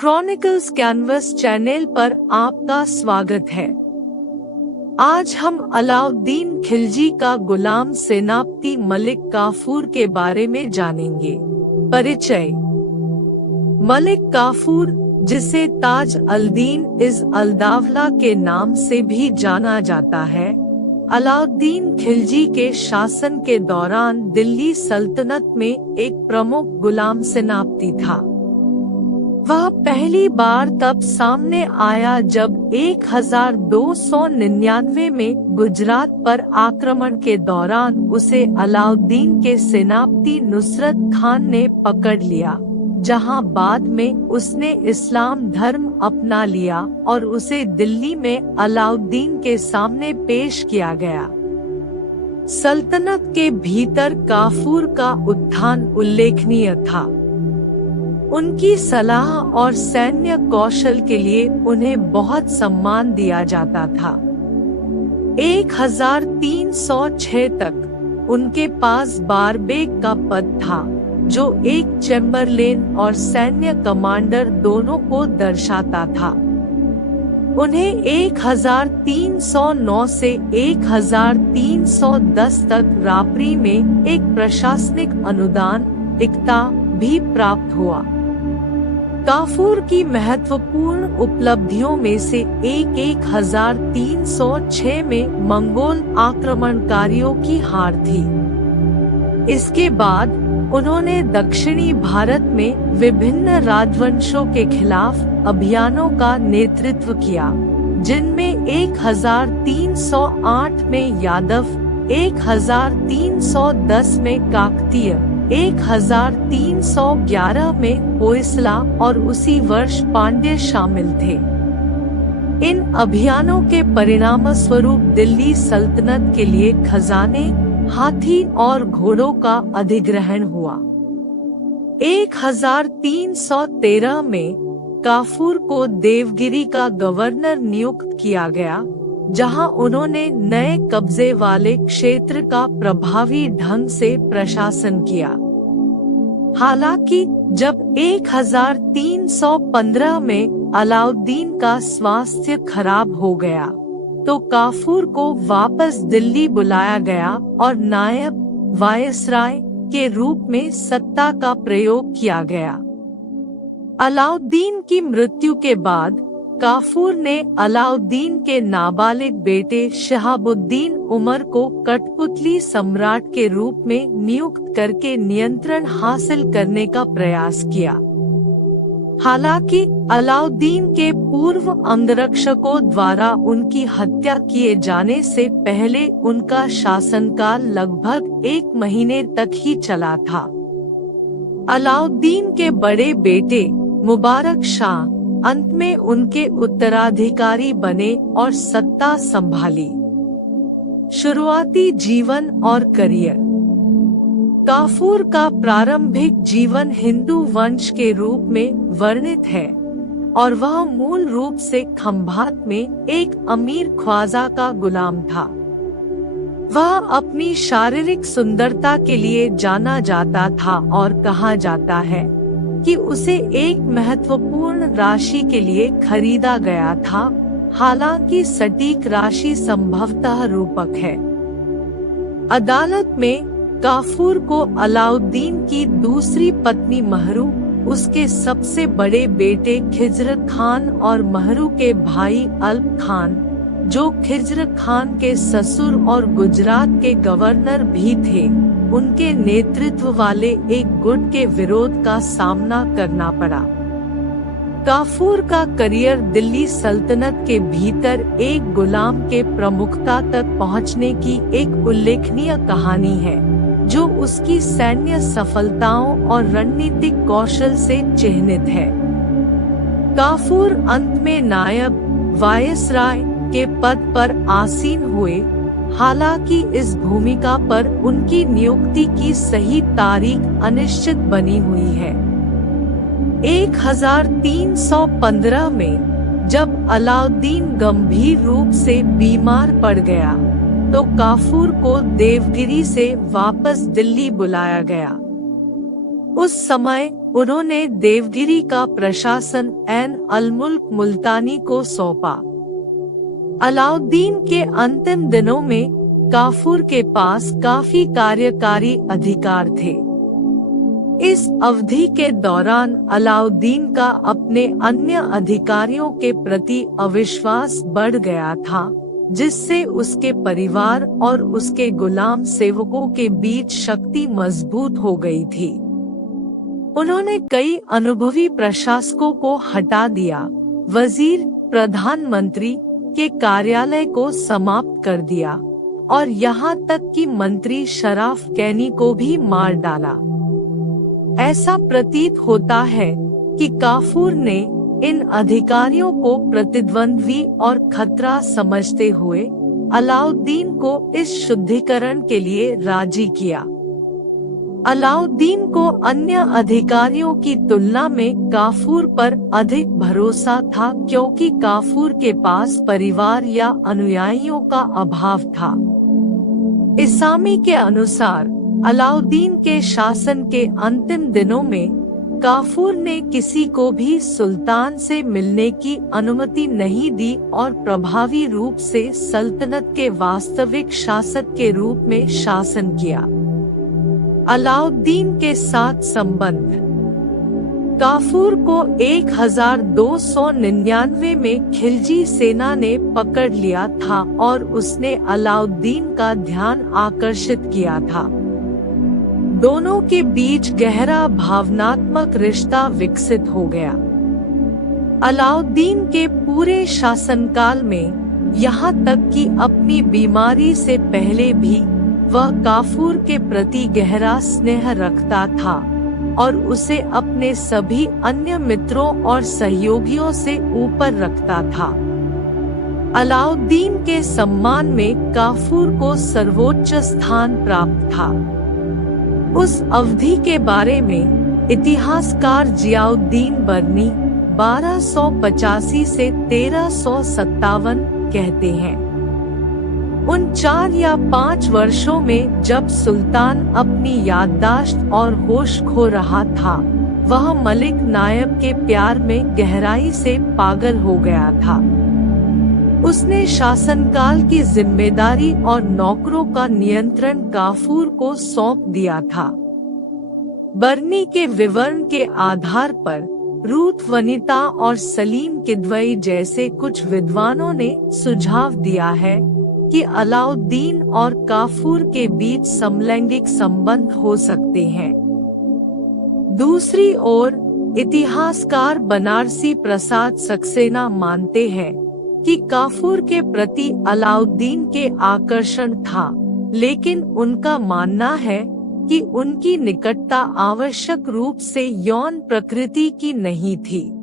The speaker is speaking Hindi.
क्रॉनिकल्स कैनवस चैनल पर आपका स्वागत है। आज हम अलाउद्दीन खिलजी का गुलाम सेनापति मलिक काफूर के बारे में जानेंगे। परिचय। मलिक काफूर, जिसे ताज अल-दीन इज़ अल-दौला के नाम से भी जाना जाता है, अलाउद्दीन खिलजी के शासन के दौरान दिल्ली सल्तनत में एक प्रमुख गुलाम सेनापति था। वह पहली बार तब सामने आया जब 1299 में गुजरात पर आक्रमण के दौरान उसे अलाउद्दीन के सेनापति नुसरत खान ने पकड़ लिया, जहां बाद में उसने इस्लाम धर्म अपना लिया और उसे दिल्ली में अलाउद्दीन के सामने पेश किया गया। सल्तनत के भीतर काफूर का उत्थान उल्लेखनीय था। उनकी सलाह और सैन्य कौशल के लिए उन्हें बहुत सम्मान दिया जाता था। 1306 तक उनके पास बारबेग का पद था, जो एक चैम्बरलेन और सैन्य कमांडर दोनों को दर्शाता था। उन्हें 1309 से 1310 तक रापरी में एक प्रशासनिक अनुदान इक्ता भी प्राप्त हुआ। काफूर की महत्वपूर्ण उपलब्धियों में से 1306 में मंगोल आक्रमणकारियों की हार थी। इसके बाद उन्होंने दक्षिणी भारत में विभिन्न राजवंशों के खिलाफ अभियानों का नेतृत्व किया, जिनमें 1308 में यादव, 1310 में काकतीय, 1311 में होयसला और उसी वर्ष पांड्य शामिल थे। इन अभियानों के परिणामस्वरूप दिल्ली सल्तनत के लिए खजाने, हाथी और घोड़ों का अधिग्रहण हुआ। 1313 में काफूर को देवगिरी का गवर्नर नियुक्त किया गया, जहां उन्होंने नए कब्जे वाले क्षेत्र का प्रभावी ढंग से प्रशासन किया। हालांकि जब 1315 में अलाउद्दीन का स्वास्थ्य खराब हो गया, तो काफूर को वापस दिल्ली बुलाया गया और नायब वायसराय के रूप में सत्ता का प्रयोग किया गया। अलाउद्दीन की मृत्यु के बाद काफूर ने अलाउद्दीन के नाबालिग बेटे शहाबुद्दीन उमर को कठपुतली सम्राट के रूप में नियुक्त करके नियंत्रण हासिल करने का प्रयास किया। हालांकि अलाउद्दीन के पूर्व अंगरक्षकों द्वारा उनकी हत्या किए जाने से पहले उनका शासनकाल लगभग 1 महीने तक ही चला था। अलाउद्दीन के बड़े बेटे मुबारक शाह अंत में उनके उत्तराधिकारी बने और सत्ता संभाली। शुरुआती जीवन और करियर। काफूर का प्रारंभिक जीवन हिंदू वंश के रूप में वर्णित है और वह मूल रूप से खंभात में एक अमीर ख्वाजा का गुलाम था। वह अपनी शारीरिक सुंदरता के लिए जाना जाता था और कहा जाता है कि उसे एक महत्वपूर्ण राशि के लिए खरीदा गया था, हालांकि सटीक राशि संभवतः रूपक है। अदालत में काफूर को अलाउद्दीन की दूसरी पत्नी महरू, उसके सबसे बड़े बेटे खिज्र खान और महरू के भाई अल्प खान, जो खिज्र खान के ससुर और गुजरात के गवर्नर भी थे, उनके नेतृत्व वाले एक गुट के विरोध का सामना करना पड़ा। काफूर का करियर दिल्ली सल्तनत के भीतर एक गुलाम के प्रमुखता तक पहुंचने की एक उल्लेखनीय कहानी है, जो उसकी सैन्य सफलताओं और रणनीतिक कौशल से चिह्नित है। काफूर अंत में नायब वायसराय के पद पर आसीन हुए, हालांकि इस भूमिका पर उनकी नियुक्ति की सही तारीख अनिश्चित बनी हुई है। 1315 में जब अलाउद्दीन गंभीर रूप से बीमार पड़ गया, तो काफूर को देवगिरी से वापस दिल्ली बुलाया गया। उस समय उन्होंने देवगिरी का प्रशासन ऐन अल मुल्क मुल्तानी को सौंपा। अलाउद्दीन के अंतिम दिनों में काफूर के पास काफी कार्यकारी अधिकार थे। इस अवधि के दौरान अलाउद्दीन का अपने अन्य अधिकारियों के प्रति अविश्वास बढ़ गया था, जिससे उसके परिवार और उसके गुलाम सेवकों के बीच शक्ति मजबूत हो गई थी। उन्होंने कई अनुभवी प्रशासकों को हटा दिया, वजीर, प्रधानमंत्री के कार्यालय को समाप्त कर दिया और यहाँ तक कि मंत्री शराफ कैनी को भी मार डाला। ऐसा प्रतीत होता है कि काफूर ने इन अधिकारियों को प्रतिद्वंद्वी और खतरा समझते हुए अलाउद्दीन को इस शुद्धिकरण के लिए राजी किया। अलाउद्दीन को अन्य अधिकारियों की तुलना में काफूर पर अधिक भरोसा था, क्योंकि काफूर के पास परिवार या अनुयायियों का अभाव था। इसामी के अनुसार अलाउद्दीन के शासन के अंतिम दिनों में काफूर ने किसी को भी सुल्तान से मिलने की अनुमति नहीं दी और प्रभावी रूप से सल्तनत के वास्तविक शासक के रूप में शासन किया। अलाउद्दीन के साथ संबंध। काफूर को 1299 में खिलजी सेना ने पकड़ लिया था और उसने अलाउद्दीन का ध्यान आकर्षित किया था। दोनों के बीच गहरा भावनात्मक रिश्ता विकसित हो गया। अलाउद्दीन के पूरे शासनकाल में, यहाँ तक कि अपनी बीमारी से पहले भी, वह काफूर के प्रति गहरा स्नेह रखता था और उसे अपने सभी अन्य मित्रों और सहयोगियों से ऊपर रखता था। अलाउद्दीन के सम्मान में काफूर को सर्वोच्च स्थान प्राप्त था। उस अवधि के बारे में इतिहासकार जियाउद्दीन बर्नी 1285 से 1357 कहते हैं, उन 4 या 5 वर्षों में जब सुल्तान अपनी याददाश्त और होश खो रहा था, वह मलिक नायब के प्यार में गहराई से पागल हो गया था। उसने शासनकाल की जिम्मेदारी और नौकरों का नियंत्रण काफूर को सौंप दिया था। बर्नी के विवरण के आधार पर रूथ वनिता और सलीम किदवई जैसे कुछ विद्वानों ने सुझाव दिया है कि अलाउद्दीन और काफूर के बीच समलैंगिक संबंध हो सकते हैं। दूसरी ओर इतिहासकार बनारसी प्रसाद सक्सेना मानते हैं कि काफूर के प्रति अलाउद्दीन के आकर्षण था, लेकिन उनका मानना है कि उनकी निकटता आवश्यक रूप से यौन प्रकृति की नहीं थी।